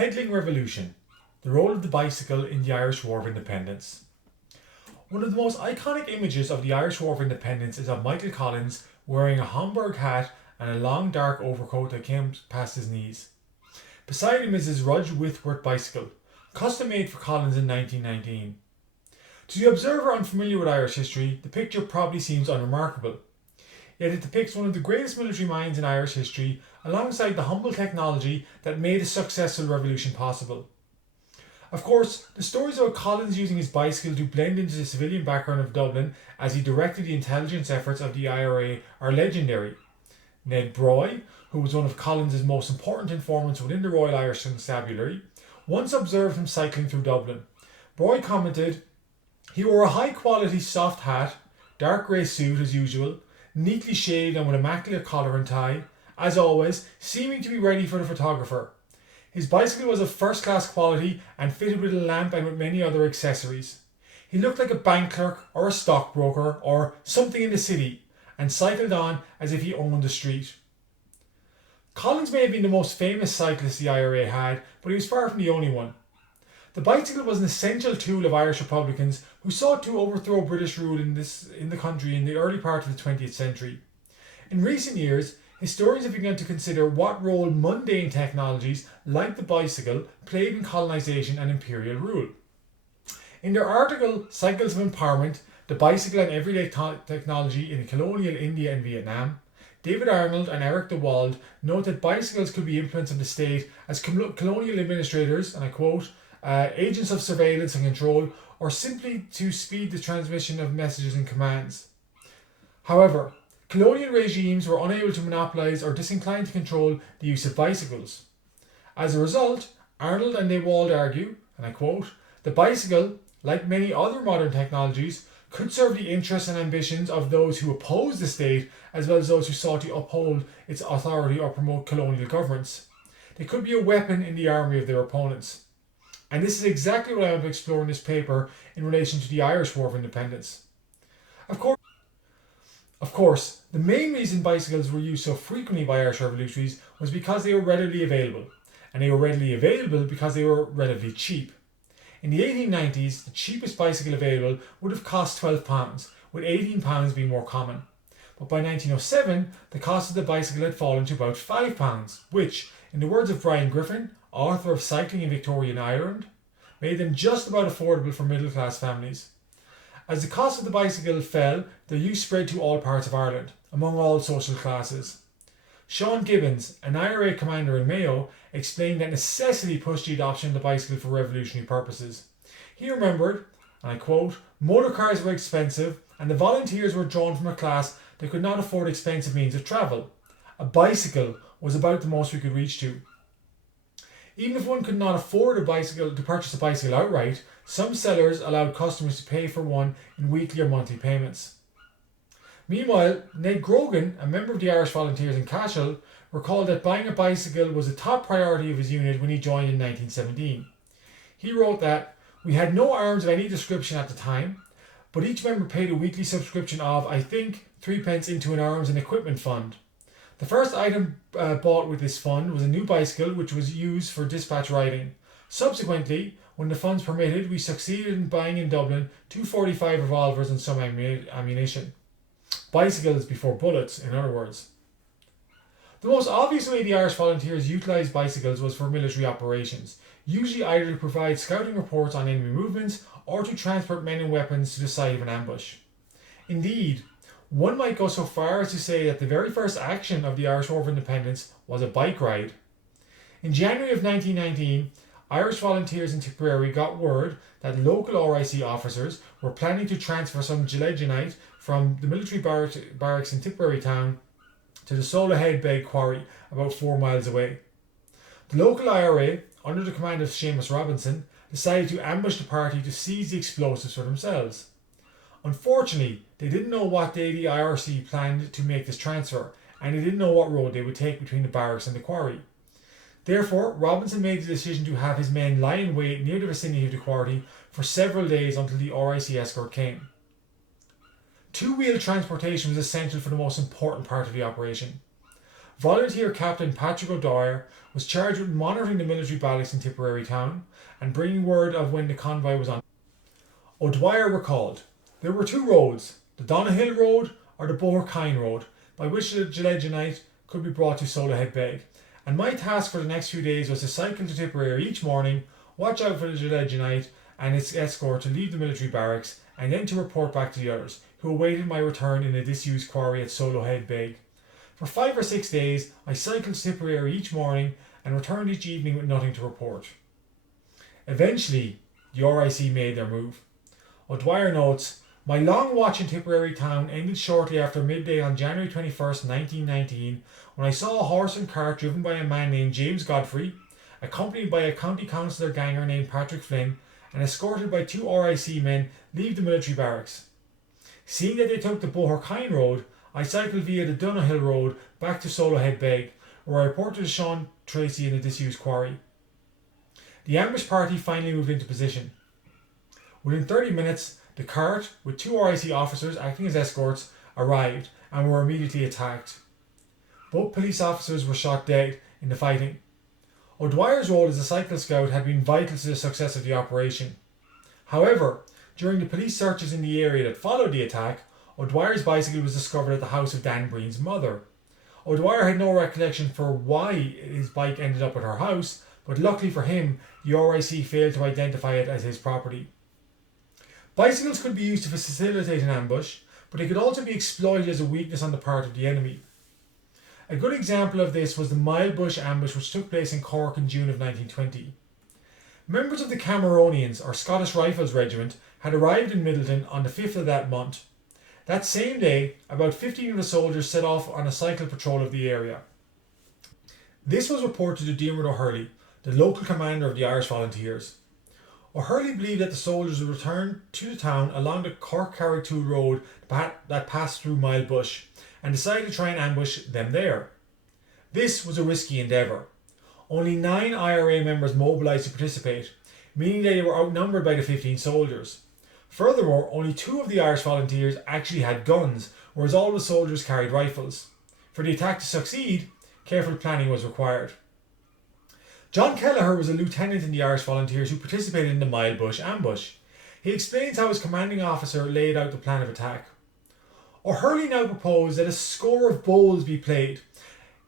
Peddling Revolution, the role of the bicycle in the Irish War of Independence. One of the most iconic images of the Irish War of Independence is of Michael Collins wearing a Homburg hat and a long dark overcoat that came past his knees. Beside him is his Rudge Whitworth bicycle, custom made for Collins in 1919. To the observer unfamiliar with Irish history, the picture probably seems unremarkable. Yet it depicts one of the greatest military minds in Irish history, alongside the humble technology that made a successful revolution possible. Of course, the stories about Collins using his bicycle to blend into the civilian background of Dublin as he directed the intelligence efforts of the IRA are legendary. Ned Broy, who was one of Collins's most important informants within the Royal Irish Constabulary, once observed him cycling through Dublin. Broy commented, "He wore a high-quality soft hat, dark grey suit as usual, neatly shaved and with immaculate collar and tie, as always, seeming to be ready for the photographer. His bicycle was of first-class quality and fitted with a lamp and with many other accessories. He looked like a bank clerk or a stockbroker or something in the city, and cycled on as if he owned the street." Collins may have been the most famous cyclist the IRA had, but he was far from the only one. The bicycle was an essential tool of Irish Republicans who sought to overthrow British rule in the country in the early part of the 20th century. In recent years, historians have begun to consider what role mundane technologies like the bicycle played in colonisation and imperial rule. In their article Cycles of Empowerment, the Bicycle and Everyday Technology in Colonial India and Vietnam, David Arnold and Eric de Wald note that bicycles could be implements of the state as colonial administrators, and I quote, agents of surveillance and control, or simply to speed the transmission of messages and commands. However, colonial regimes were unable to monopolise or disinclined to control the use of bicycles. As a result, Arnold and de Wald argue, and I quote, "The bicycle, like many other modern technologies, could serve the interests and ambitions of those who oppose the state as well as those who sought to uphold its authority or promote colonial governments. They could be a weapon in the army of their opponents." And this is exactly what I want to explore in this paper in relation to the Irish War of Independence. Of course, the main reason bicycles were used so frequently by Irish revolutionaries was because they were readily available. And they were readily available because they were relatively cheap. In the 1890s, the cheapest bicycle available would have cost £12, with £18 being more common. But by 1907, the cost of the bicycle had fallen to about £5, which, in the words of Brian Griffin, author of Cycling in Victorian Ireland, made them just about affordable for middle-class families. As the cost of the bicycle fell, their use spread to all parts of Ireland, among all social classes. Sean Gibbons, an IRA commander in Mayo, explained that necessity pushed the adoption of the bicycle for revolutionary purposes. He remembered, and I quote, "Motor cars were expensive, and the volunteers were drawn from a class that could not afford expensive means of travel. A bicycle was about the most we could reach to." Even if one could not afford to purchase a bicycle outright, some sellers allowed customers to pay for one in weekly or monthly payments. Meanwhile, Ned Grogan, a member of the Irish Volunteers in Cashel, recalled that buying a bicycle was a top priority of his unit when he joined in 1917. He wrote that, "We had no arms of any description at the time, but each member paid a weekly subscription of, I think, 3p into an arms and equipment fund. The first item bought with this fund was a new bicycle which was used for dispatch riding. Subsequently, when the funds permitted, we succeeded in buying in Dublin 245 revolvers and some ammunition. Bicycles before bullets, in other words." The most obvious way the Irish Volunteers utilised bicycles was for military operations, usually either to provide scouting reports on enemy movements or to transport men and weapons to the site of an ambush. Indeed, one might go so far as to say that the very first action of the Irish War of Independence was a bike ride. In January of 1919, Irish Volunteers in Tipperary got word that local RIC officers were planning to transfer some gelegenite from the military barracks in Tipperary town to the Solahead Beg quarry about 4 miles away. The local IRA, under the command of Seamus Robinson, decided to ambush the party to seize the explosives for themselves. Unfortunately, they didn't know what day the IRC planned to make this transfer, and they didn't know what road they would take between the barracks and the quarry. Therefore, Robinson made the decision to have his men lie in wait near the vicinity of the quarry for several days until the RIC escort came. Two-wheel transportation was essential for the most important part of the operation. Volunteer Captain Patrick O'Dwyer was charged with monitoring the military barracks in Tipperary town and bringing word of when the convoy was on. O'Dwyer recalled, "There were two roads, the Donahill Road or the Boherkine Road, by which the Gelegenite could be brought to Solohead Beg, and my task for the next few days was to cycle to Tipperary each morning, watch out for the Gelegenite and its escort to leave the military barracks, and then to report back to the others, who awaited my return in a disused quarry at Solohead Beg. For 5 or 6 days, I cycled to Tipperary each morning and returned each evening with nothing to report." Eventually, the RIC made their move. O'Dwyer notes, "My long watch in Tipperary town ended shortly after midday on January 21st, 1919, when I saw a horse and cart driven by a man named James Godfrey, accompanied by a county councillor ganger named Patrick Flynn, and escorted by 2 RIC men leave the military barracks. Seeing that they took the Boherkine Road, I cycled via the Donahill Road back to Solohead Beg, where I reported to Sean Tracy in a disused quarry. The ambush party finally moved into position. Within 30 minutes, the cart, with 2 RIC officers acting as escorts, arrived and were immediately attacked. Both police officers were shot dead in the fighting. O'Dwyer's role as a cycle scout had been vital to the success of the operation. However, during the police searches in the area that followed the attack, O'Dwyer's bicycle was discovered at the house of Dan Breen's mother. O'Dwyer had no recollection for why his bike ended up at her house, but luckily for him, the RIC failed to identify it as his property. Bicycles could be used to facilitate an ambush, but they could also be exploited as a weakness on the part of the enemy. A good example of this was the Mile Bush ambush, which took place in Cork in June of 1920. Members of the Cameronians, or Scottish Rifles Regiment, had arrived in Middleton on the 5th of that month. That same day, about 15 of the soldiers set off on a cycle patrol of the area. This was reported to Diarmuid O'Hurley, the local commander of the Irish Volunteers. O'Hurley believed that the soldiers would return to the town along the Cork-Carrigtwohill road that passed through Mile Bush, and decided to try and ambush them there. This was a risky endeavour. Only 9 IRA members mobilised to participate, meaning that they were outnumbered by the 15 soldiers. Furthermore, only 2 of the Irish Volunteers actually had guns, whereas all the soldiers carried rifles. For the attack to succeed, careful planning was required. John Kelleher was a lieutenant in the Irish Volunteers who participated in the Mile Bush ambush. He explains how his commanding officer laid out the plan of attack. O'Hurley now proposed that a score of bowls be played.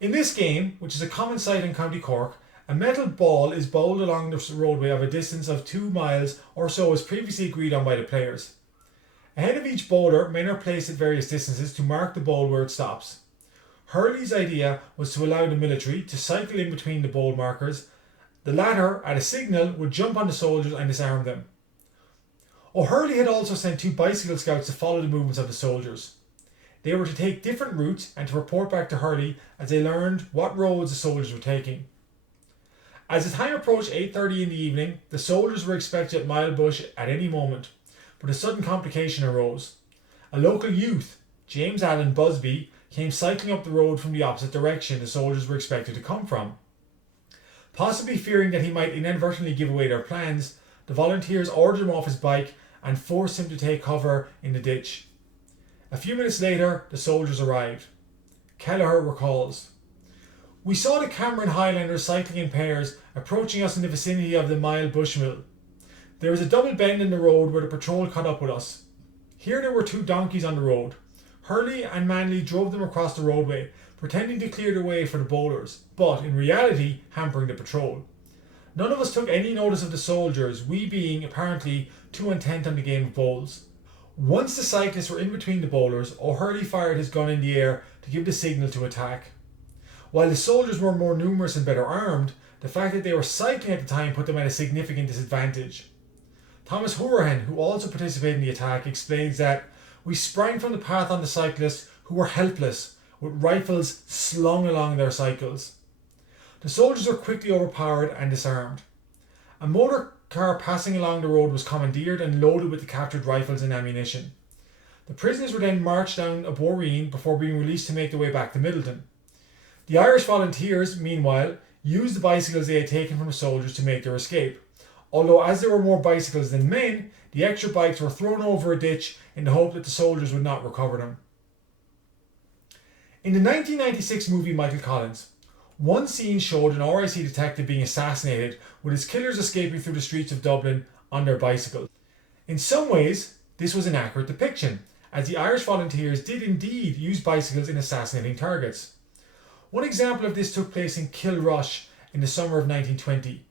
In this game, which is a common sight in County Cork, a metal ball is bowled along the roadway of a distance of 2 miles or so as previously agreed on by the players. Ahead of each bowler, men are placed at various distances to mark the bowl where it stops. Hurley's idea was to allow the military to cycle in between the bowl markers. The latter, at a signal, would jump on the soldiers and disarm them. O'Hurley had also sent 2 bicycle scouts to follow the movements of the soldiers. They were to take different routes and to report back to Hurley as they learned what roads the soldiers were taking. As the time approached 8:30 in the evening, the soldiers were expected at Mile Bush at any moment, but a sudden complication arose. A local youth, James Allen Busby, came cycling up the road from the opposite direction the soldiers were expected to come from. Possibly fearing that he might inadvertently give away their plans, the volunteers ordered him off his bike and forced him to take cover in the ditch. A few minutes later, the soldiers arrived. Kelleher recalls, "We saw the Cameron Highlanders cycling in pairs, approaching us in the vicinity of the Mile Bush Mill. There was a double bend in the road where the patrol caught up with us. Here there were 2 donkeys on the road. Hurley and Manley drove them across the roadway, pretending to clear the way for the bowlers, but in reality hampering the patrol. None of us took any notice of the soldiers, we being apparently too intent on the game of bowls. Once the cyclists were in between the bowlers, O'Hurley fired his gun in the air to give the signal to attack. While the soldiers were more numerous and better armed, the fact that they were cycling at the time put them at a significant disadvantage." Thomas Hourahan, who also participated in the attack, explains that we sprang from the path on the cyclists, who were helpless, with rifles slung along their cycles. The soldiers were quickly overpowered and disarmed. A motor car passing along the road was commandeered and loaded with the captured rifles and ammunition. The prisoners were then marched down a boreen before being released to make their way back to Middleton. The Irish Volunteers, meanwhile, used the bicycles they had taken from the soldiers to make their escape. Although as there were more bicycles than men, the extra bikes were thrown over a ditch in the hope that the soldiers would not recover them. In the 1996 movie Michael Collins, one scene showed an RIC detective being assassinated with his killers escaping through the streets of Dublin on their bicycles. In some ways, this was an accurate depiction, as the Irish volunteers did indeed use bicycles in assassinating targets. One example of this took place in Kilrush in the summer of 1920.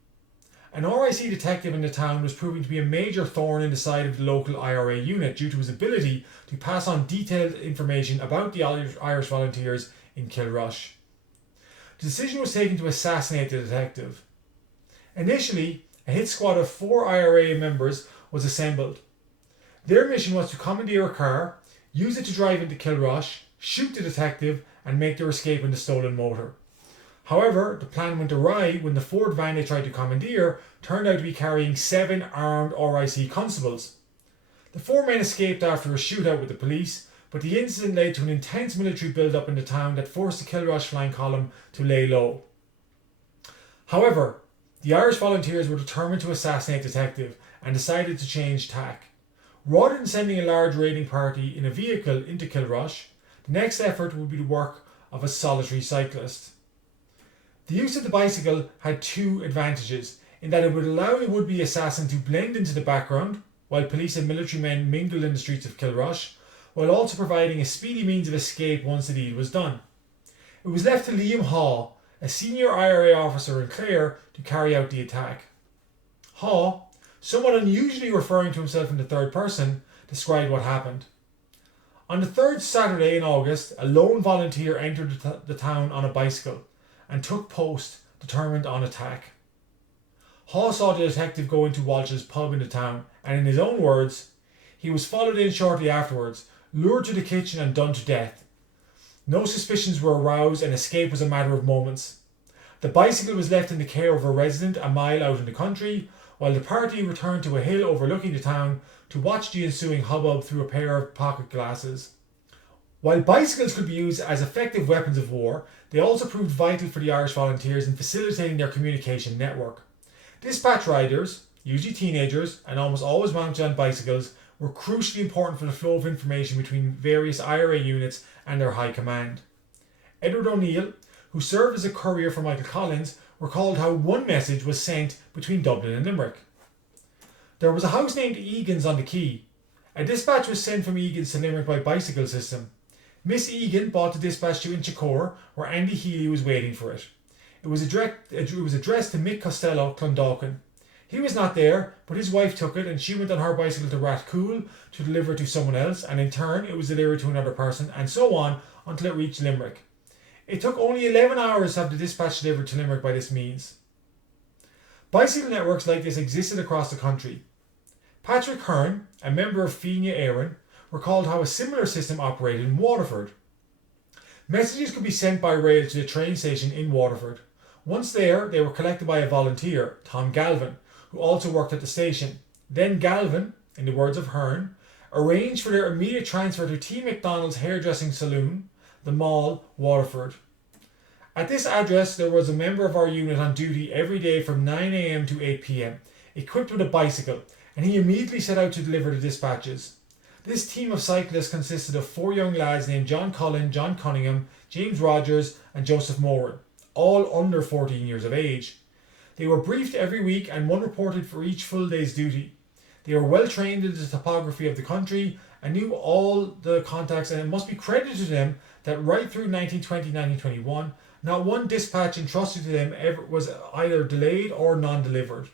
An RIC detective in the town was proving to be a major thorn in the side of the local IRA unit due to his ability to pass on detailed information about the Irish volunteers in Kilrush. The decision was taken to assassinate the detective. Initially, a hit squad of 4 IRA members was assembled. Their mission was to commandeer a car, use it to drive into Kilrush, shoot the detective, and make their escape in the stolen motor. However, the plan went awry when the Ford van they tried to commandeer turned out to be carrying 7 armed RIC constables. The 4 men escaped after a shootout with the police, but the incident led to an intense military build-up in the town that forced the Kilrush flying column to lay low. However, the Irish volunteers were determined to assassinate the detective and decided to change tack. Rather than sending a large raiding party in a vehicle into Kilrush, the next effort would be the work of a solitary cyclist. The use of the bicycle had 2 advantages, in that it would allow a would-be assassin to blend into the background, while police and military men mingled in the streets of Kilrush, while also providing a speedy means of escape once the deed was done. It was left to Liam Haw, a senior IRA officer in Clare, to carry out the attack. Haw, somewhat unusually referring to himself in the third person, described what happened. On the 3rd Saturday in August, a lone volunteer entered the town on a bicycle and took post, determined on attack. Haw saw the detective go into Walsh's pub in the town, and in his own words, he was followed in shortly afterwards, lured to the kitchen and done to death. No suspicions were aroused and escape was a matter of moments. The bicycle was left in the care of a resident a mile out in the country, while the party returned to a hill overlooking the town to watch the ensuing hubbub through a pair of pocket glasses. While bicycles could be used as effective weapons of war, they also proved vital for the Irish volunteers in facilitating their communication network. Dispatch riders, usually teenagers and almost always mounted on bicycles, were crucially important for the flow of information between various IRA units and their high command. Edward O'Neill, who served as a courier for Michael Collins, recalled how one message was sent between Dublin and Limerick. There was a house named Egan's on the quay. A dispatch was sent from Egan's to Limerick by bicycle system. Miss Egan bought the dispatch to Inchicore, where Andy Healy was waiting for it. It was addressed to Mick Costello, Clondalkin. He was not there, but his wife took it and she went on her bicycle to Rathcoole to deliver it to someone else, and in turn it was delivered to another person, and so on until it reached Limerick. It took only 11 hours to have the dispatch delivered to Limerick by this means. Bicycle networks like this existed across the country. Patrick Hearn, a member of Fine Éireann, recalled how a similar system operated in Waterford. Messages could be sent by rail to the train station in Waterford. Once there, they were collected by a volunteer, Tom Galvin, who also worked at the station. Then Galvin, in the words of Hearn, arranged for their immediate transfer to T. McDonald's hairdressing saloon, the Mall, Waterford. At this address, there was a member of our unit on duty every day from 9 a.m. to 8 p.m, equipped with a bicycle, and he immediately set out to deliver the dispatches. This team of cyclists consisted of 4 young lads named John Cullen, John Cunningham, James Rogers, and Joseph Moran, all under 14 years of age. They were briefed every week and one reported for each full day's duty. They were well trained in the topography of the country and knew all the contacts, and it must be credited to them that right through 1920-1921, not one dispatch entrusted to them ever was either delayed or non-delivered.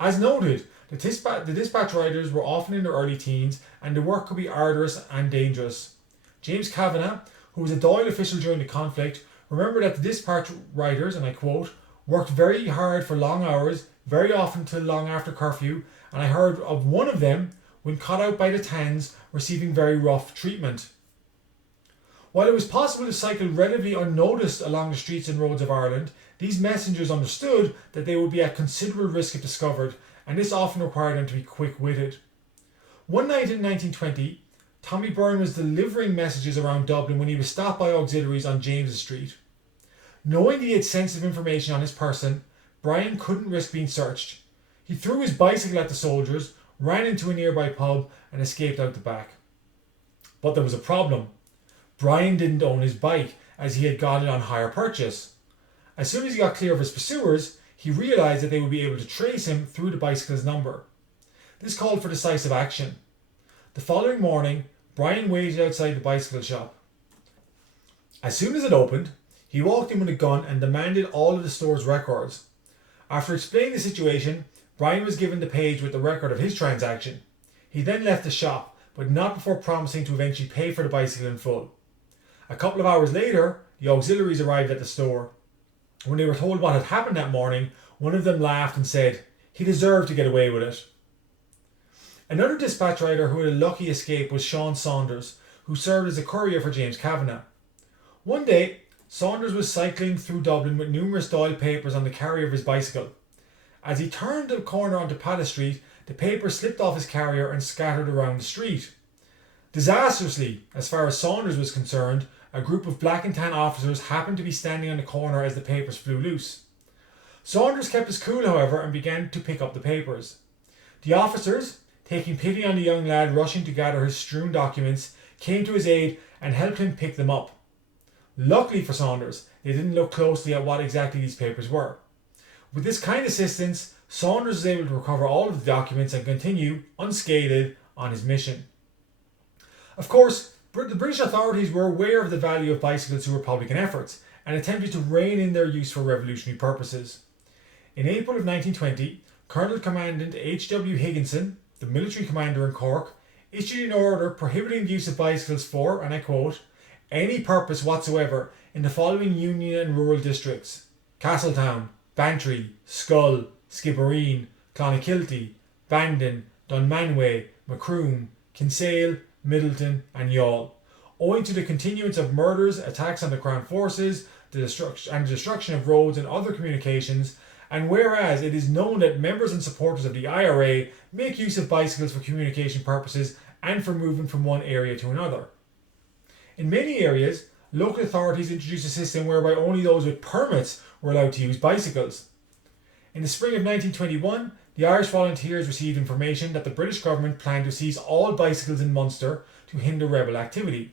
As noted, the dispatch riders were often in their early teens and the work could be arduous and dangerous. James Kavanagh, who was a Dáil official during the conflict, remembered that the dispatch riders, and I quote, worked very hard for long hours, very often till long after curfew, and I heard of one of them, when caught out by the Thames, receiving very rough treatment. While it was possible to cycle relatively unnoticed along the streets and roads of Ireland, these messengers understood that they would be at considerable risk if discovered, and this often required them to be quick-witted. One night in 1920, Tommy Byrne was delivering messages around Dublin when he was stopped by auxiliaries on James's Street. Knowing that he had sensitive information on his person, Brian couldn't risk being searched. He threw his bicycle at the soldiers, ran into a nearby pub, and escaped out the back. But there was a problem. Brian didn't own his bike as he had got it on hire purchase. As soon as he got clear of his pursuers, he realised that they would be able to trace him through the bicycle's number. This called for decisive action. The following morning, Brian waited outside the bicycle shop. As soon as it opened, he walked in with a gun and demanded all of the store's records. After explaining the situation, Brian was given the page with the record of his transaction. He then left the shop, but not before promising to eventually pay for the bicycle in full. A couple of hours later, the auxiliaries arrived at the store. When they were told what had happened that morning, one of them laughed and said, "He deserved to get away with it." Another dispatch rider who had a lucky escape was Sean Saunders, who served as a courier for James Kavanagh. One day, Saunders was cycling through Dublin with numerous Dáil papers on the carrier of his bicycle. As he turned the corner onto Palace Street, the papers slipped off his carrier and scattered around the street. Disastrously, as far as Saunders was concerned, a group of black and tan officers happened to be standing on the corner as the papers flew loose. Saunders kept his cool, however, and began to pick up the papers. The officers, taking pity on the young lad rushing to gather his strewn documents, came to his aid and helped him pick them up. Luckily for Saunders, they didn't look closely at what exactly these papers were. With this kind assistance, Saunders was able to recover all of the documents and continue, unscathed, on his mission. Of course, the British authorities were aware of the value of bicycles to Republican efforts and attempted to rein in their use for revolutionary purposes. In April of 1920, Colonel Commandant H.W. Higginson, the military commander in Cork, issued an order prohibiting the use of bicycles for, and I quote, "any purpose whatsoever in the following union and rural districts: Castletown, Bantry, Schull, Skibbereen, Clonakilty, Bandon, Dunmanway, Macroom, Kinsale, Middleton and Youghal, owing to the continuance of murders, attacks on the Crown forces, the destruction of roads and other communications, and whereas it is known that members and supporters of the IRA make use of bicycles for communication purposes and for movement from one area to another." In many areas, local authorities introduced a system whereby only those with permits were allowed to use bicycles. In the spring of 1921, the Irish Volunteers received information that the British government planned to seize all bicycles in Munster to hinder rebel activity.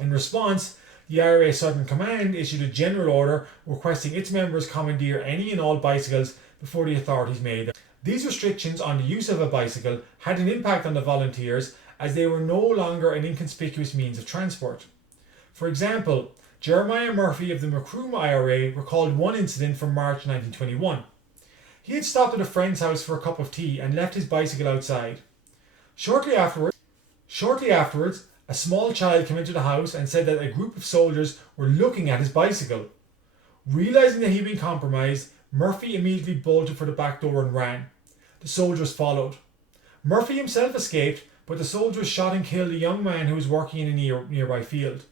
In response, the IRA Southern Command issued a general order requesting its members commandeer any and all bicycles before the authorities made them. These restrictions on the use of a bicycle had an impact on the volunteers as they were no longer an inconspicuous means of transport. For example, Jeremiah Murphy of the Macroom IRA recalled one incident from March 1921. He had stopped at a friend's house for a cup of tea and left his bicycle outside. Shortly afterwards, a small child came into the house and said that a group of soldiers were looking at his bicycle. Realising that he had been compromised, Murphy immediately bolted for the back door and ran. The soldiers followed. Murphy himself escaped, but the soldiers shot and killed a young man who was working in a nearby field.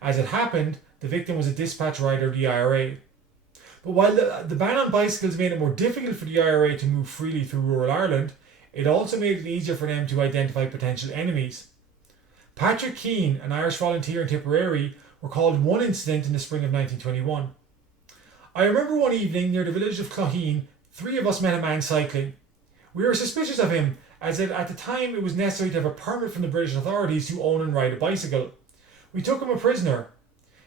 As it happened, the victim was a dispatch rider of the IRA. But while the ban on bicycles made it more difficult for the IRA to move freely through rural Ireland, it also made it easier for them to identify potential enemies. Patrick Keane, an Irish volunteer in Tipperary, recalled one incident in the spring of 1921. "I remember one evening near the village of Cloheen, 3 of us met a man cycling. We were suspicious of him, as at the time it was necessary to have a permit from the British authorities to own and ride a bicycle. We took him a prisoner.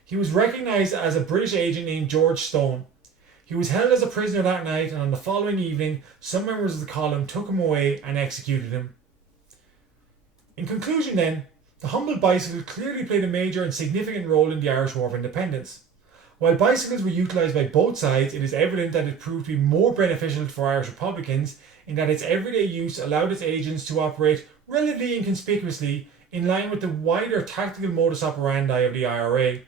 He was recognised as a British agent named George Stone. He was held as a prisoner that night, and on the following evening, some members of the column took him away and executed him." In conclusion then, the humble bicycle clearly played a major and significant role in the Irish War of Independence. While bicycles were utilised by both sides, it is evident that it proved to be more beneficial for Irish Republicans in that its everyday use allowed its agents to operate relatively inconspicuously in line with the wider tactical modus operandi of the IRA.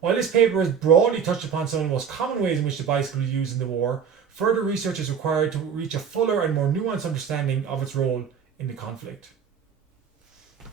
While this paper has broadly touched upon some of the most common ways in which the bicycle was used in the war, further research is required to reach a fuller and more nuanced understanding of its role in the conflict.